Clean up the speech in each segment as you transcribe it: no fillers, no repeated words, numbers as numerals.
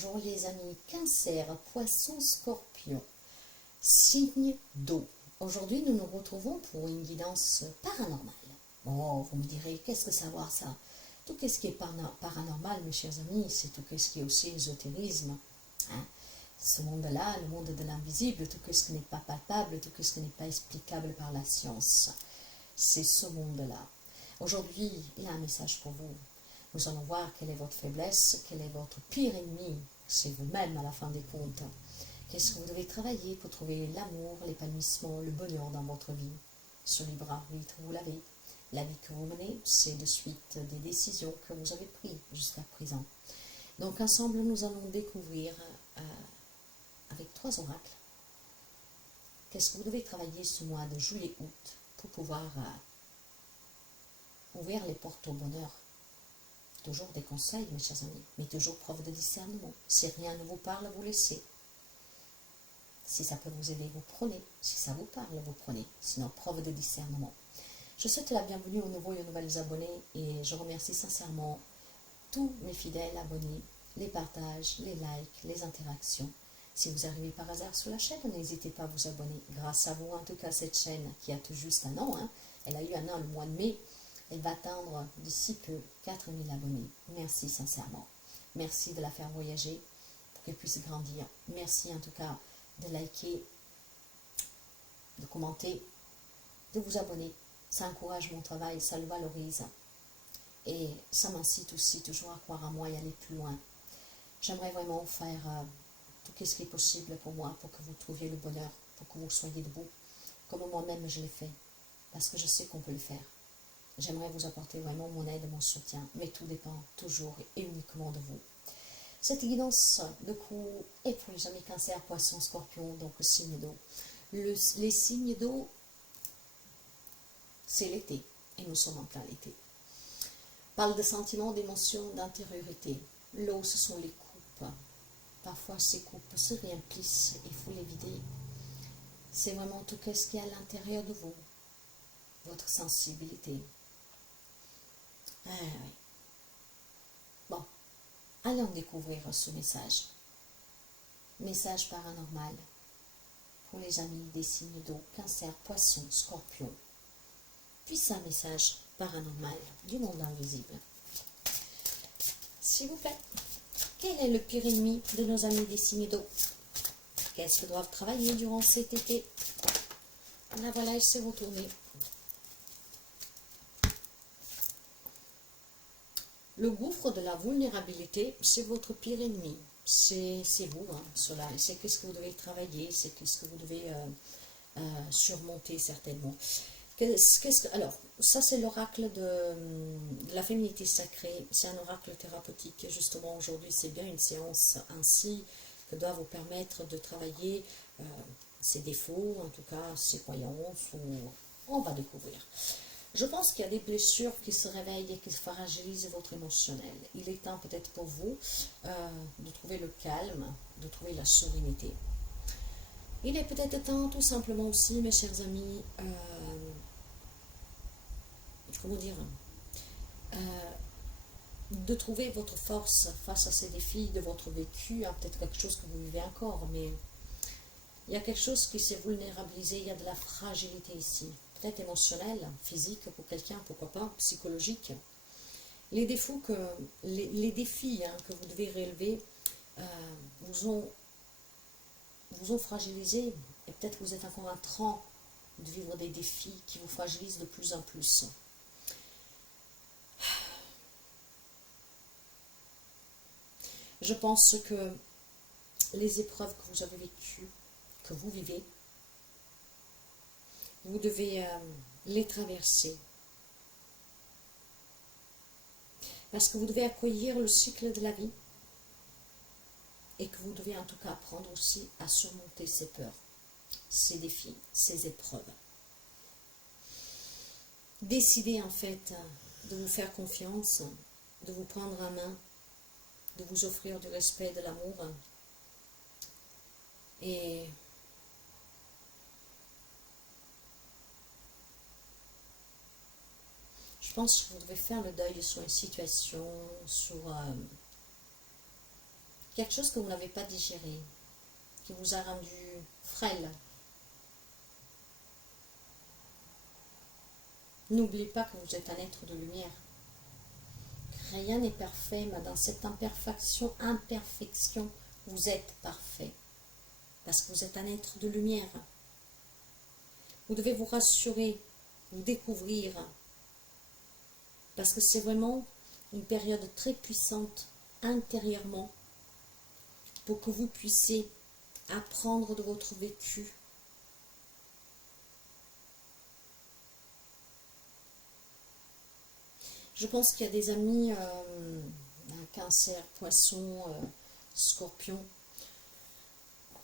Bonjour les amis, Cancer, Poisson, Scorpion, signe d'eau. Aujourd'hui, nous nous retrouvons pour une guidance paranormale. Bon, vous me direz, qu'est-ce que savoir ça? Tout ce qui est paranormal, mes chers amis, c'est tout ce qui est aussi ésotérisme. Hein? Ce monde-là, le monde de l'invisible, tout ce qui n'est pas palpable, tout ce qui n'est pas explicable par la science. C'est ce monde-là. Aujourd'hui, il y a un message pour vous. Nous allons voir quelle est votre faiblesse, quel est votre pire ennemi. C'est vous-même à la fin des comptes. Qu'est-ce que vous devez travailler pour trouver l'amour, l'épanouissement, le bonheur dans votre vie? Ce libre arbitre, vous l'avez. La vie que vous menez, c'est de suite des décisions que vous avez prises jusqu'à présent. Donc ensemble, nous allons découvrir avec 3 oracles qu'est-ce que vous devez travailler ce mois de juillet-août pour pouvoir ouvrir les portes au bonheur. Toujours des conseils, mes chers amis, mais toujours preuve de discernement. Si rien ne vous parle, vous laissez. Si ça peut vous aider, vous prenez. Si ça vous parle, vous prenez. Sinon, preuve de discernement. Je souhaite la bienvenue aux nouveaux et aux nouvelles abonnés et je remercie sincèrement tous mes fidèles abonnés, les partages, les likes, les interactions. Si vous arrivez par hasard sur la chaîne, n'hésitez pas à vous abonner. Grâce à vous, en tout cas, cette chaîne qui a tout juste un an, elle a eu un an le mois de mai, elle va atteindre d'ici peu 4000 abonnés. Merci sincèrement. Merci de la faire voyager pour qu'elle puisse grandir. Merci en tout cas de liker, de commenter, de vous abonner. Ça encourage mon travail, ça le valorise. Et ça m'incite aussi toujours à croire en moi et aller plus loin. J'aimerais vraiment faire tout ce qui est possible pour moi, pour que vous trouviez le bonheur, pour que vous soyez debout, comme moi-même je l'ai fait. Parce que je sais qu'on peut le faire. J'aimerais vous apporter vraiment mon aide et mon soutien, mais tout dépend toujours et uniquement de vous. Cette guidance de coup est pour les amis Cancer, Poisson, Scorpion, donc le signe d'eau. Les signes d'eau, c'est l'été, et nous sommes en plein été. Parle de sentiments, d'émotions, d'intériorité. L'eau, ce sont les coupes. Parfois, ces coupes se réemplissent, il faut les vider. C'est vraiment tout ce qu'il y a à l'intérieur de vous, votre sensibilité. Ah oui. Bon, allons découvrir ce message. Message paranormal pour les amis des signes d'eau, Cancer, Poisson, Scorpion. Puissant message paranormal du monde invisible. S'il vous plaît, quel est le pire ennemi de nos amis des signes d'eau? Qu'est-ce qu'ils doivent travailler durant cet été? La voilà, elle s'est retournée. Le gouffre de la vulnérabilité, c'est votre pire ennemi. C'est vous, cela. C'est ce que vous devez travailler, c'est ce que vous devez surmonter certainement. Alors, ça c'est l'oracle de la féminité sacrée. C'est un oracle thérapeutique. Justement, aujourd'hui, c'est bien une séance ainsi que doit vous permettre de travailler ses défauts, en tout cas ses croyances, on va découvrir. Je pense qu'il y a des blessures qui se réveillent et qui fragilisent votre émotionnel. Il est temps peut-être pour vous de trouver le calme, de trouver la sérénité. Il est peut-être temps tout simplement aussi, mes chers amis, comment dire, de trouver votre force face à ces défis de votre vécu. Peut-être quelque chose que vous vivez encore, mais il y a quelque chose qui s'est vulnérabilisé, il y a de la fragilité ici. Peut-être émotionnelle, physique pour quelqu'un, pourquoi pas, psychologique. Les défis que vous devez relever vous ont fragilisé et peut-être que vous êtes encore en train de vivre des défis qui vous fragilisent de plus en plus. Je pense que les épreuves que vous avez vécues, que vous vivez, vous devez les traverser. Parce que vous devez accueillir le cycle de la vie et que vous devez en tout cas apprendre aussi à surmonter ces peurs, ces défis, ces épreuves. Décidez en fait de vous faire confiance, de vous prendre en main, de vous offrir du respect, de l'amour et je pense que vous devez faire le deuil sur une situation, sur quelque chose que vous n'avez pas digéré, qui vous a rendu frêle. N'oubliez pas que vous êtes un être de lumière. Rien n'est parfait, mais dans cette imperfection, vous êtes parfait. Parce que vous êtes un être de lumière. Vous devez vous rassurer, vous découvrir. Parce que c'est vraiment une période très puissante intérieurement pour que vous puissiez apprendre de votre vécu. Je pense qu'il y a des amis, un cancer, poisson, scorpion,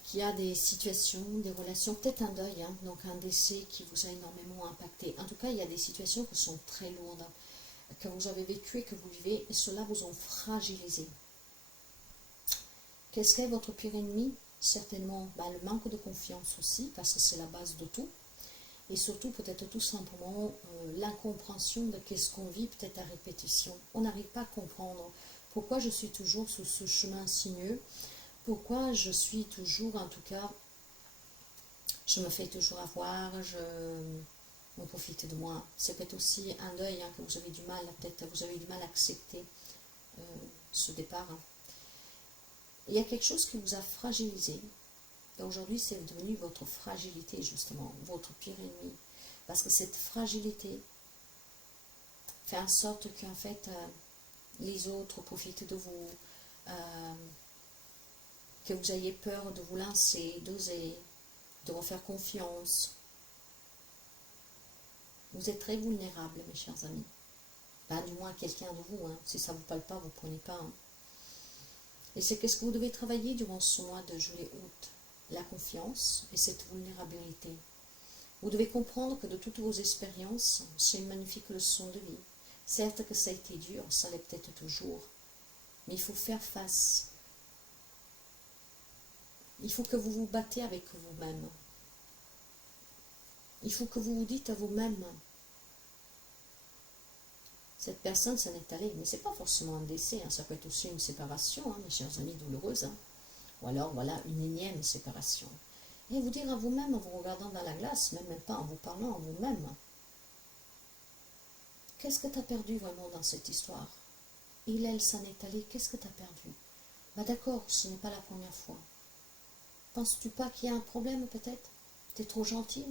qui a des situations, des relations, peut-être un deuil, hein, donc un décès qui vous a énormément impacté. En tout cas, il y a des situations qui sont très lourdes, que vous avez vécues et que vous vivez, et cela vous ont fragilisé. Qu'est-ce qu'est votre pire ennemi? Certainement le manque de confiance aussi, parce que c'est la base de tout. Et surtout, peut-être tout simplement, l'incompréhension de qu'est-ce qu'on vit, peut-être à répétition. On n'arrive pas à comprendre pourquoi je suis toujours sur ce chemin sinueux, pourquoi je suis toujours, en tout cas, je me fais toujours avoir, on profite de moi. C'est peut-être aussi un deuil que vous avez du mal, peut-être vous avez du mal à accepter ce départ. Il y a quelque chose qui vous a fragilisé. Et aujourd'hui, c'est devenu votre fragilité, justement, votre pire ennemi. Parce que cette fragilité fait en sorte qu'en fait, les autres profitent de vous, que vous ayez peur de vous lancer, d'oser, de refaire confiance. Vous êtes très vulnérable, mes chers amis. Du moins quelqu'un de vous. Si ça ne vous parle pas, vous ne prenez pas. Et c'est qu'est-ce que vous devez travailler durant ce mois de juillet-août? La confiance et cette vulnérabilité. Vous devez comprendre que de toutes vos expériences, c'est une magnifique leçon de vie. Certes que ça a été dur, ça l'est peut-être toujours, mais il faut faire face. Il faut que vous vous battez avec vous-même. Il faut que vous vous dites à vous-même, cette personne s'en est allée, mais ce n'est pas forcément un décès, ça peut être aussi une séparation, mes chers amis, douloureuse. Ou alors, voilà, une énième séparation. Et vous dire à vous-même, en vous regardant dans la glace, même pas en vous parlant à vous-même, qu'est-ce que tu as perdu vraiment dans cette histoire? Il, elle s'en est allée, qu'est-ce que tu as perdu? D'accord, ce n'est pas la première fois. Penses-tu pas qu'il y a un problème peut-être? Tu es trop gentil,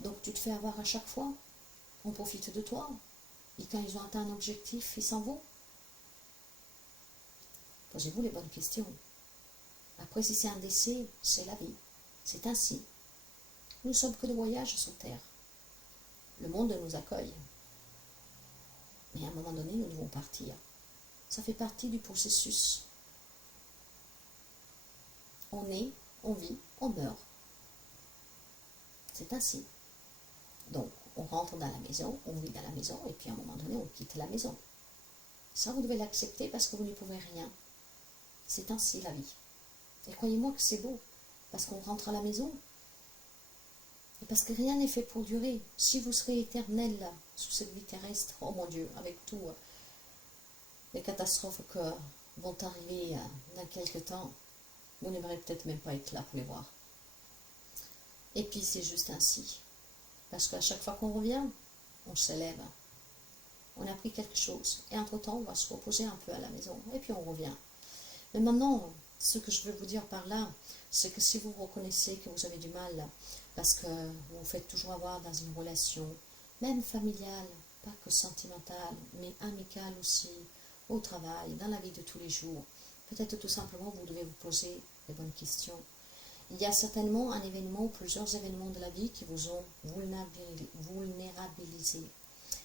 donc tu te fais avoir à chaque fois. On profite de toi. Et quand ils ont atteint un objectif, ils s'en vont. Posez-vous les bonnes questions. Après, si c'est un décès, c'est la vie. C'est ainsi. Nous ne sommes que de voyage sur Terre. Le monde nous accueille. Mais à un moment donné, nous devons partir. Ça fait partie du processus. On naît, on vit, on meurt. C'est ainsi. Donc, on rentre dans la maison, on vit dans la maison, et puis à un moment donné, on quitte la maison. Ça, vous devez l'accepter parce que vous n'y pouvez rien. C'est ainsi la vie. Et croyez-moi que c'est beau, parce qu'on rentre à la maison, et parce que rien n'est fait pour durer. Si vous serez éternel sous cette vie terrestre, oh mon Dieu, avec tout les catastrophes que vont arriver dans quelques temps, vous n'aimerez peut-être même pas être là pour les voir. Et puis c'est juste ainsi. Parce qu'à chaque fois qu'on revient, on s'élève. On a appris quelque chose. Et entre-temps, on va se reposer un peu à la maison. Et puis on revient. Mais maintenant, ce que je veux vous dire par là, c'est que si vous reconnaissez que vous avez du mal, parce que vous vous faites toujours avoir dans une relation, même familiale, pas que sentimentale, mais amicale aussi, au travail, dans la vie de tous les jours, peut-être tout simplement vous devez vous poser les bonnes questions. Il y a certainement un événement ou plusieurs événements de la vie qui vous ont vulnérabilisé.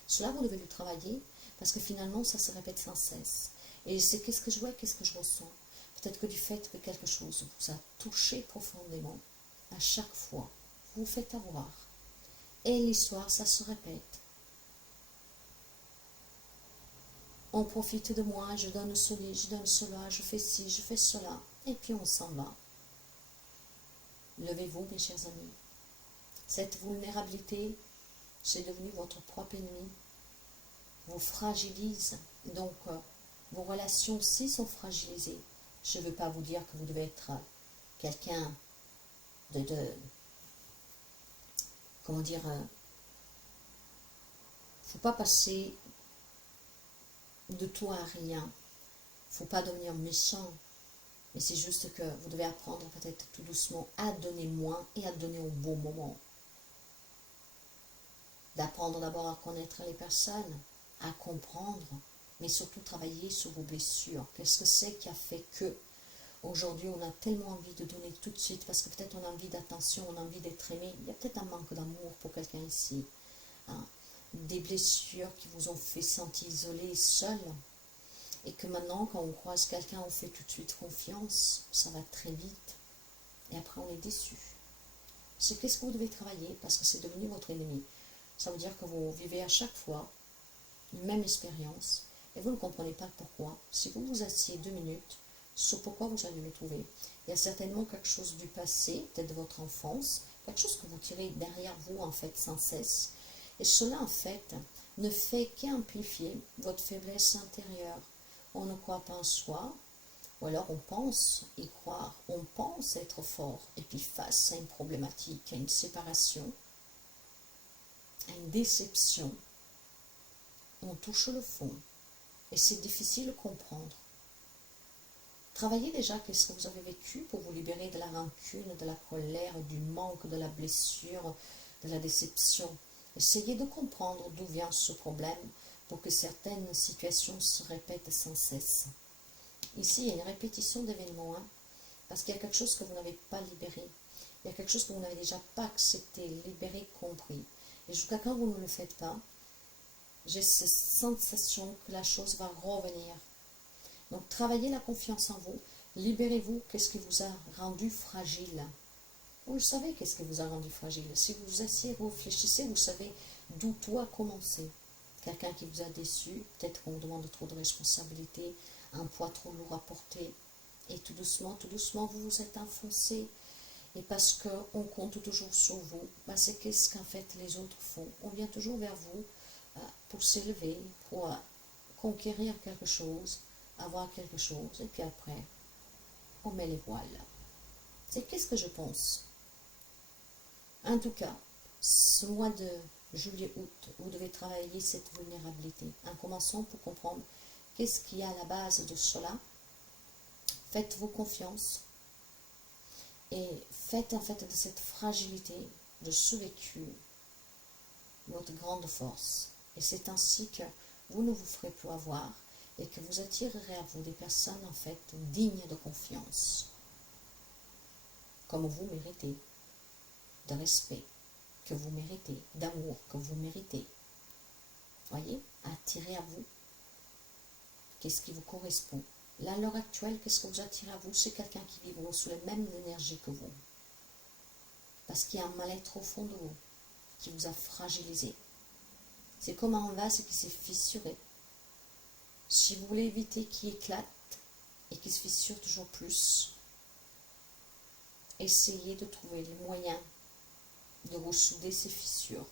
Cela, vous devez le travailler parce que finalement, ça se répète sans cesse. Et c'est qu'est-ce que je vois, qu'est-ce que je ressens. Peut-être que du fait que quelque chose vous a touché profondément, à chaque fois, vous vous faites avoir. Et l'histoire, ça se répète. On profite de moi, je donne ceci, je donne cela, je fais ci, je fais cela, et puis on s'en va. Levez-vous, mes chers amis. Cette vulnérabilité, c'est devenu votre propre ennemi. Vous fragilise. Donc, vos relations aussi sont fragilisées. Je ne veux pas vous dire que vous devez être quelqu'un comment dire, faut pas passer de tout à rien, faut pas devenir méchant, mais c'est juste que vous devez apprendre peut-être tout doucement à donner moins et à donner au bon moment. D'apprendre d'abord à connaître les personnes, à comprendre, mais surtout travailler sur vos blessures. Qu'est-ce que c'est qui a fait que aujourd'hui on a tellement envie de donner tout de suite, parce que peut-être on a envie d'attention, on a envie d'être aimé. Il y a peut-être un manque d'amour pour quelqu'un ici. Hein. Des blessures qui vous ont fait sentir isolé, seul. Et que maintenant, quand on croise quelqu'un, on fait tout de suite confiance. Ça va très vite. Et après, on est déçu. C'est qu'est-ce que vous devez travailler, parce que c'est devenu votre ennemi. Ça veut dire que vous vivez à chaque fois une même expérience et vous ne comprenez pas pourquoi. Si vous vous asseyez 2 minutes sur pourquoi vous allez le trouver, il y a certainement quelque chose du passé, peut-être de votre enfance, quelque chose que vous tirez derrière vous en fait sans cesse. Et cela en fait ne fait qu'amplifier votre faiblesse intérieure. On ne croit pas en soi, ou alors on pense y croire, on pense être fort, et puis face à une problématique, à une séparation, à une déception, on touche le fond et c'est difficile de comprendre. Travaillez déjà qu'est-ce que vous avez vécu pour vous libérer de la rancune, de la colère, du manque, de la blessure, de la déception. Essayez de comprendre d'où vient ce problème pour que certaines situations se répètent sans cesse. Ici, il y a une répétition d'événements, parce qu'il y a quelque chose que vous n'avez pas libéré. Il y a quelque chose que vous n'avez déjà pas accepté, libéré, compris. Et jusqu'à quand vous ne le faites pas, j'ai cette sensation que la chose va revenir. Donc, travaillez la confiance en vous. Libérez-vous. Qu'est-ce qui vous a rendu fragile? Vous le savez, qu'est-ce qui vous a rendu fragile? Si vous vous asseyez, vous réfléchissez, vous savez d'où tout a commencé. Quelqu'un qui vous a déçu, peut-être qu'on vous demande trop de responsabilités, un poids trop lourd à porter. Et tout doucement, vous vous êtes enfoncé. Et parce qu'on compte toujours sur vous, c'est qu'est-ce qu'en fait les autres font. On vient toujours vers vous pour s'élever, pour conquérir quelque chose, avoir quelque chose, et puis après, on met les voiles. C'est qu'est-ce que je pense. En tout cas, ce mois de juillet-août, vous devez travailler cette vulnérabilité. En commençant pour comprendre qu'est-ce qui est à la base de cela. Faites-vous confiance. Et faites en fait de cette fragilité, de ce vécu, votre grande force. Et c'est ainsi que vous ne vous ferez plus avoir et que vous attirerez à vous des personnes en fait dignes de confiance, comme vous méritez, de respect que vous méritez, d'amour que vous méritez. Voyez, attirez à vous qu'est-ce qui vous correspond. Là, à l'heure actuelle, qu'est-ce que vous attirez à vous? C'est quelqu'un qui vibre sous les mêmes énergies que vous. Parce qu'il y a un mal-être au fond de vous qui vous a fragilisé. C'est comme un vase qui s'est fissuré. Si vous voulez éviter qu'il éclate et qu'il se fissure toujours plus, essayez de trouver les moyens de ressouder ces fissures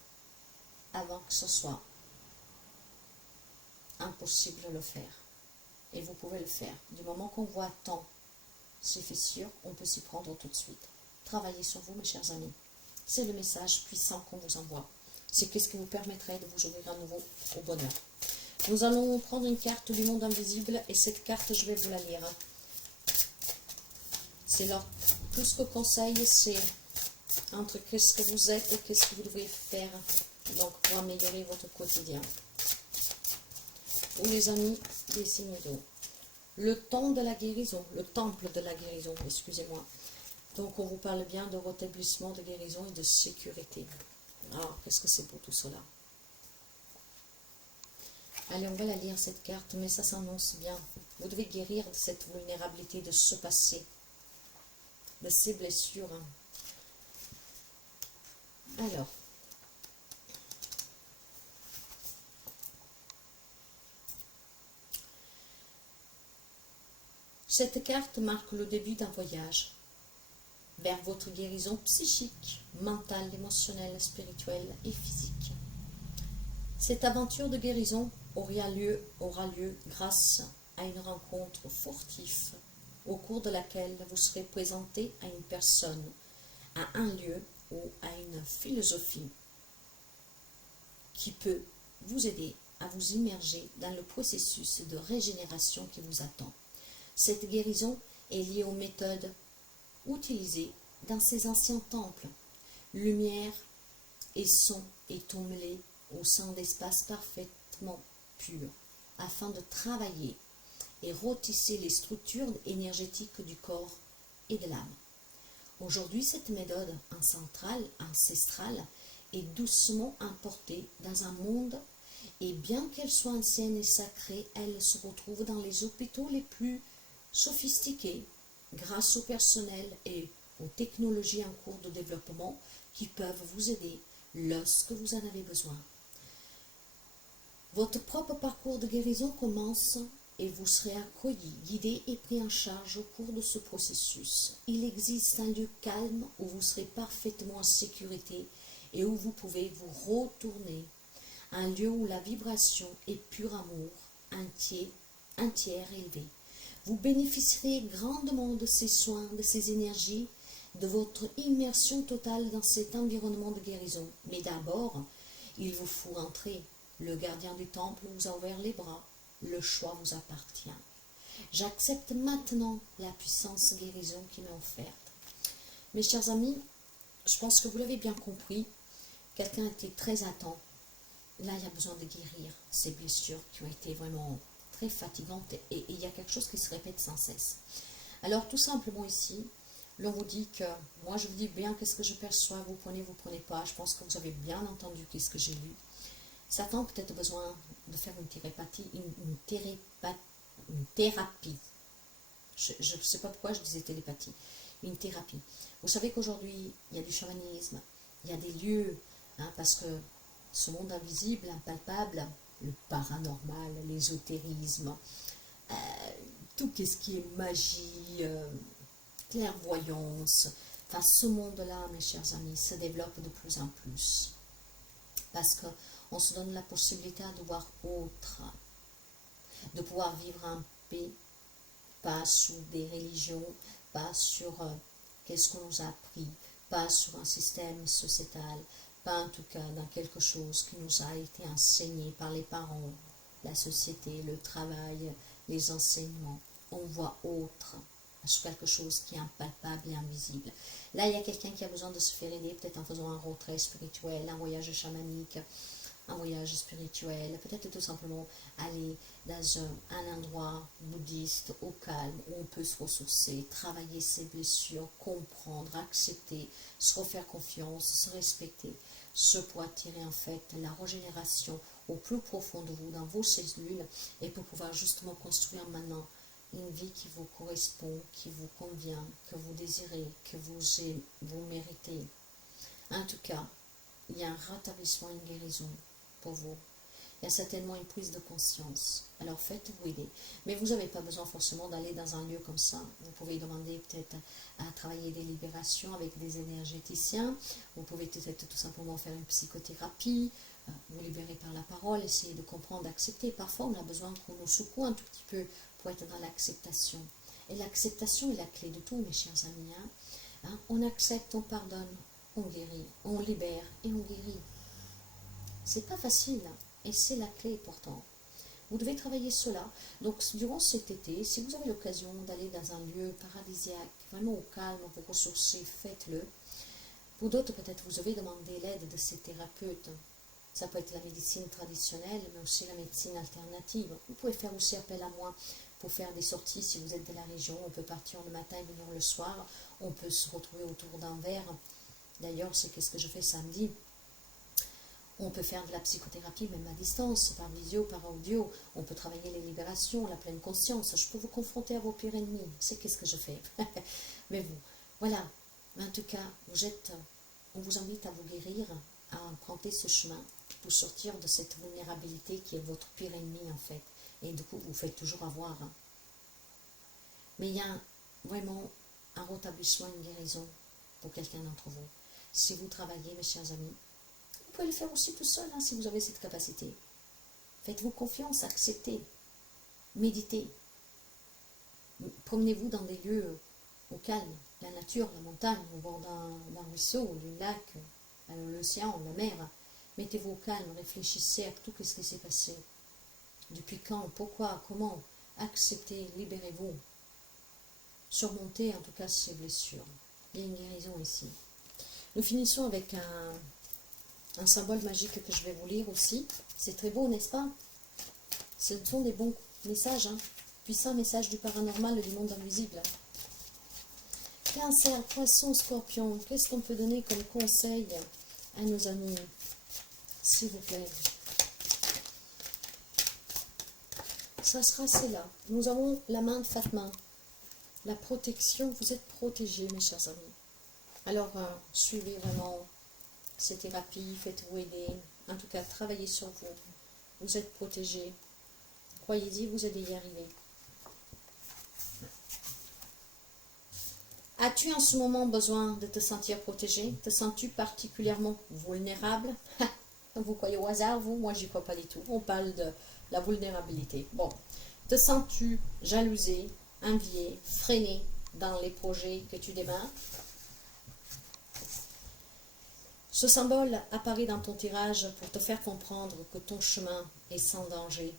avant que ce soit impossible de le faire. Et vous pouvez le faire. Du moment qu'on voit tant ces fissures, on peut s'y prendre tout de suite. Travaillez sur vous, mes chers amis. C'est le message puissant qu'on vous envoie. C'est qu'est-ce qui vous permettrait de vous ouvrir à nouveau au bonheur. Nous allons prendre une carte du monde invisible et cette carte, je vais vous la lire. C'est là, tout ce que conseille, c'est entre qu'est-ce que vous êtes et qu'est-ce que vous devez faire donc pour améliorer votre quotidien. Pour les amis des signes d'eau. Le temps de la guérison, le temple de la guérison, excusez-moi. Donc on vous parle bien de rétablissement, de guérison et de sécurité. Alors, qu'est-ce que c'est pour tout cela? Allez, on va la lire cette carte, mais ça s'annonce bien. Vous devez guérir de cette vulnérabilité, de ce passé, de ces blessures. Alors, cette carte marque le début d'un voyage vers votre guérison psychique, mentale, émotionnelle, spirituelle et physique. Cette aventure de guérison aura lieu grâce à une rencontre fortive au cours de laquelle vous serez présenté à une personne, à un lieu ou à une philosophie qui peut vous aider à vous immerger dans le processus de régénération qui vous attend. Cette guérison est liée aux méthodes utilisées dans ces anciens temples. Lumière et son est mêlés au sein d'espaces parfaitement purs afin de travailler et retisser les structures énergétiques du corps et de l'âme. Aujourd'hui, cette méthode ancestrale est doucement importée dans un monde et bien qu'elle soit ancienne et sacrée, elle se retrouve dans les hôpitaux les plus sophistiqués grâce au personnel et aux technologies en cours de développement qui peuvent vous aider lorsque vous en avez besoin. Votre propre parcours de guérison commence et vous serez accueilli, guidé et pris en charge au cours de ce processus. Il existe un lieu calme où vous serez parfaitement en sécurité et où vous pouvez vous retourner. Un lieu où la vibration est pur amour, entière et élevé. Vous bénéficierez grandement de ces soins, de ces énergies, de votre immersion totale dans cet environnement de guérison. Mais d'abord, il vous faut entrer. Le gardien du temple vous a ouvert les bras. Le choix vous appartient. J'accepte maintenant la puissance guérison qui m'est offerte. Mes chers amis, je pense que vous l'avez bien compris. Quelqu'un était très attent. Là, il y a besoin de guérir ces blessures qui ont été vraiment très fatigantes et il y a quelque chose qui se répète sans cesse. Alors, tout simplement ici, l'on vous dit que, moi je vous dis bien qu'est-ce que je perçois, vous prenez pas. Je pense que vous avez bien entendu qu'est-ce que j'ai lu. Satan a peut-être besoin de faire une thérapie. Je ne sais pas pourquoi je disais télépathie. Une thérapie. Vous savez qu'aujourd'hui, il y a du chamanisme, il y a des lieux, parce que ce monde invisible, impalpable, le paranormal, l'ésotérisme, tout ce qui est magie, clairvoyance, enfin ce monde-là, mes chers amis, se développe de plus en plus. Parce qu'on se donne la possibilité de voir autre, de pouvoir vivre en paix, pas sous des religions, pas sur qu'est-ce qu'on nous a appris, pas sur un système sociétal, pas en tout cas dans quelque chose qui nous a été enseigné par les parents, la société, le travail, les enseignements. On voit autre, sur quelque chose qui est impalpable et invisible. Là, il y a quelqu'un qui a besoin de se faire aider, peut-être en faisant un retrait spirituel, un voyage chamanique, un voyage spirituel, peut-être tout simplement aller dans un endroit bouddhiste au calme où on peut se ressourcer, travailler ses blessures, comprendre, accepter, se refaire confiance, se respecter, ce pour attirer en fait la régénération au plus profond de vous, dans vos cellules, et pour pouvoir justement construire maintenant une vie qui vous correspond, qui vous convient, que vous désirez, que vous méritez. En tout cas, il y a un rétablissement, une guérison pour vous. Il y a certainement une prise de conscience. Alors faites-vous aider. Mais vous n'avez pas besoin forcément d'aller dans un lieu comme ça. Vous pouvez demander peut-être à travailler des libérations avec des énergéticiens. Vous pouvez peut-être tout simplement faire une psychothérapie, vous libérer par la parole, essayer de comprendre, d'accepter. Parfois, on a besoin qu'on nous secoue un tout petit peu pour être dans l'acceptation. Et l'acceptation est la clé de tout, mes chers amis. On accepte, on pardonne, on guérit, on libère et on guérit. C'est pas facile, et c'est la clé pourtant. Vous devez travailler cela. Donc, durant cet été, si vous avez l'occasion d'aller dans un lieu paradisiaque, vraiment au calme, vous ressourcer, faites-le. Pour d'autres, peut-être, vous devez demander l'aide de ces thérapeutes. Ça peut être la médecine traditionnelle, mais aussi la médecine alternative. Vous pouvez faire aussi appel à moi pour faire des sorties si vous êtes de la région. On peut partir le matin et venir le soir. On peut se retrouver autour d'un verre. D'ailleurs, c'est ce que je fais samedi. On peut faire de la psychothérapie même à distance, par visio, par audio. On peut travailler les libérations, la pleine conscience. Je peux vous confronter à vos pires ennemis. C'est ce que je fais. Mais vous, voilà. Mais en tout cas, on vous invite à vous guérir, à emprunter ce chemin pour sortir de cette vulnérabilité qui est votre pire ennemi en fait. Et du coup, vous faites toujours avoir. Mais il y a vraiment un rétablissement, une guérison pour quelqu'un d'entre vous. Si vous travaillez, mes chers amis, vous pouvez le faire aussi tout seul si vous avez cette capacité. Faites-vous confiance, acceptez, méditez. Promenez-vous dans des lieux au calme, la nature, la montagne, au bord d'un ruisseau, du lac, l'océan, la mer. Mettez-vous au calme, réfléchissez à tout ce qui s'est passé. Depuis quand, pourquoi, comment. Acceptez, libérez-vous. Surmontez en tout cas ces blessures. Il y a une guérison ici. Nous finissons avec un symbole magique que je vais vous lire aussi. C'est très beau, n'est-ce pas? Ce sont des bons messages, hein. Puissants messages du paranormal et du monde invisible. Cancer, Poisson, Scorpion, qu'est-ce qu'on peut donner comme conseil à nos amis? S'il vous plaît. Ça sera cela. Nous avons la main de Fatma. La protection, vous êtes protégés, mes chers amis. Alors, suivez vraiment ces thérapies, faites-vous aider. En tout cas, travaillez sur vous. Vous êtes protégés. Croyez-y, vous allez y arriver. As-tu en ce moment besoin de te sentir protégé? Te sens-tu particulièrement vulnérable? Vous croyez au hasard, vous? Moi, j'y crois pas du tout. On parle de la vulnérabilité. Bon. Te sens-tu jalousé, envié, freiné dans les projets que tu démarres? Ce symbole apparaît dans ton tirage pour te faire comprendre que ton chemin est sans danger.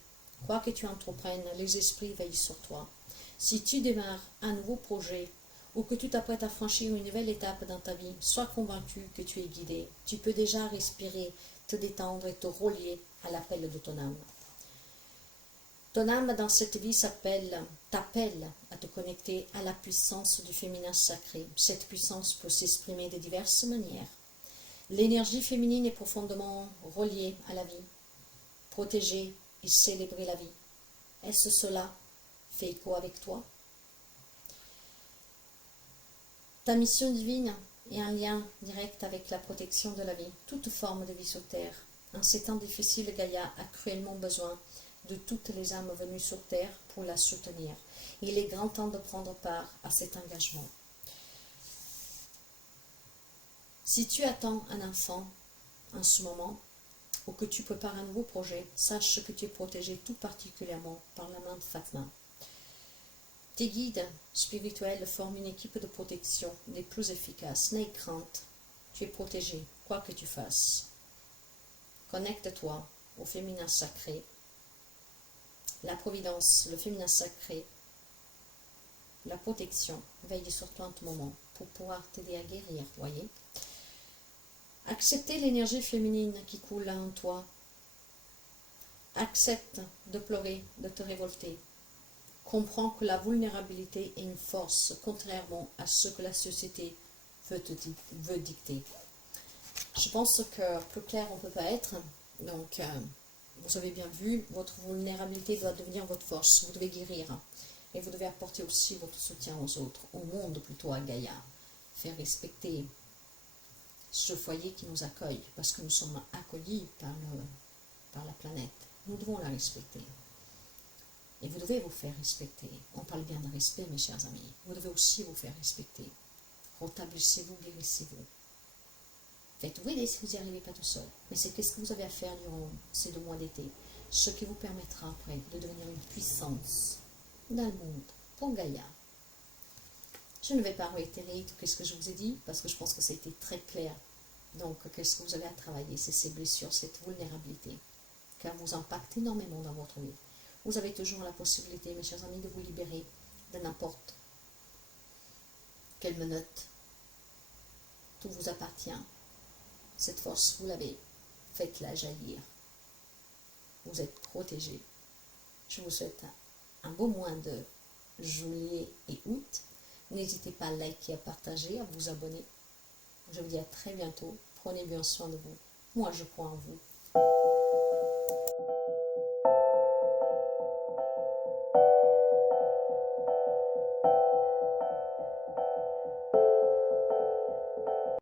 Quoi que tu entreprennes, les esprits veillent sur toi. Si tu démarres un nouveau projet ou que tu t'apprêtes à franchir une nouvelle étape dans ta vie, sois convaincu que tu es guidé. Tu peux déjà respirer, te détendre et te relier à l'appel de ton âme. Ton âme dans cette vie t'appelle à te connecter à la puissance du féminin sacré. Cette puissance peut s'exprimer de diverses manières. L'énergie féminine est profondément reliée à la vie. Protéger et célébrer la vie. Est-ce cela fait écho avec toi? Ta mission divine est un lien direct avec la protection de la vie, toute forme de vie sur Terre. En ces temps difficiles, Gaïa a cruellement besoin de toutes les âmes venues sur Terre pour la soutenir. Il est grand temps de prendre part à cet engagement. Si tu attends un enfant en ce moment, ou que tu prépares un nouveau projet, sache que tu es protégé tout particulièrement par la main de Fatma. Tes guides spirituels forment une équipe de protection des plus efficaces. N'aie crainte, tu es protégé, quoi que tu fasses. Connecte-toi au féminin sacré, la providence, le féminin sacré, la protection. Veille sur toi en tout moment pour pouvoir t'aider à guérir, voyez. Acceptez l'énergie féminine qui coule en toi. Accepte de pleurer, de te révolter. Comprends que la vulnérabilité est une force, contrairement à ce que la société veut dicter. Je pense que plus clair on ne peut pas être. Donc, vous avez bien vu, votre vulnérabilité doit devenir votre force. Vous devez guérir. Et vous devez apporter aussi votre soutien aux autres, au monde plutôt, à Gaïa. Faire respecter ce foyer qui nous accueille, parce que nous sommes accueillis par la planète. Nous devons la respecter. Et vous devez vous faire respecter. On parle bien de respect, mes chers amis. Vous devez aussi vous faire respecter. Rétablissez-vous, guérissez-vous. Faites-vous aider si vous n'y arrivez pas tout seul. Mais c'est qu'est-ce que vous avez à faire durant ces 2 mois d'été. Ce qui vous permettra après de devenir une puissance dans le monde pour Gaïa. Je ne vais pas réitérer tout ce que je vous ai dit, parce que je pense que ça a été très clair. Donc, qu'est-ce que vous avez à travailler? C'est ces blessures, cette vulnérabilité, car vous impacte énormément dans votre vie. Vous avez toujours la possibilité, mes chers amis, de vous libérer de n'importe quelle menotte. Tout vous appartient. Cette force, vous l'avez. Faites-la jaillir. Vous êtes protégés. Je vous souhaite un beau mois de juillet et août. N'hésitez pas à liker, à partager, à vous abonner. Je vous dis à très bientôt. Prenez bien soin de vous. Moi, je crois en vous.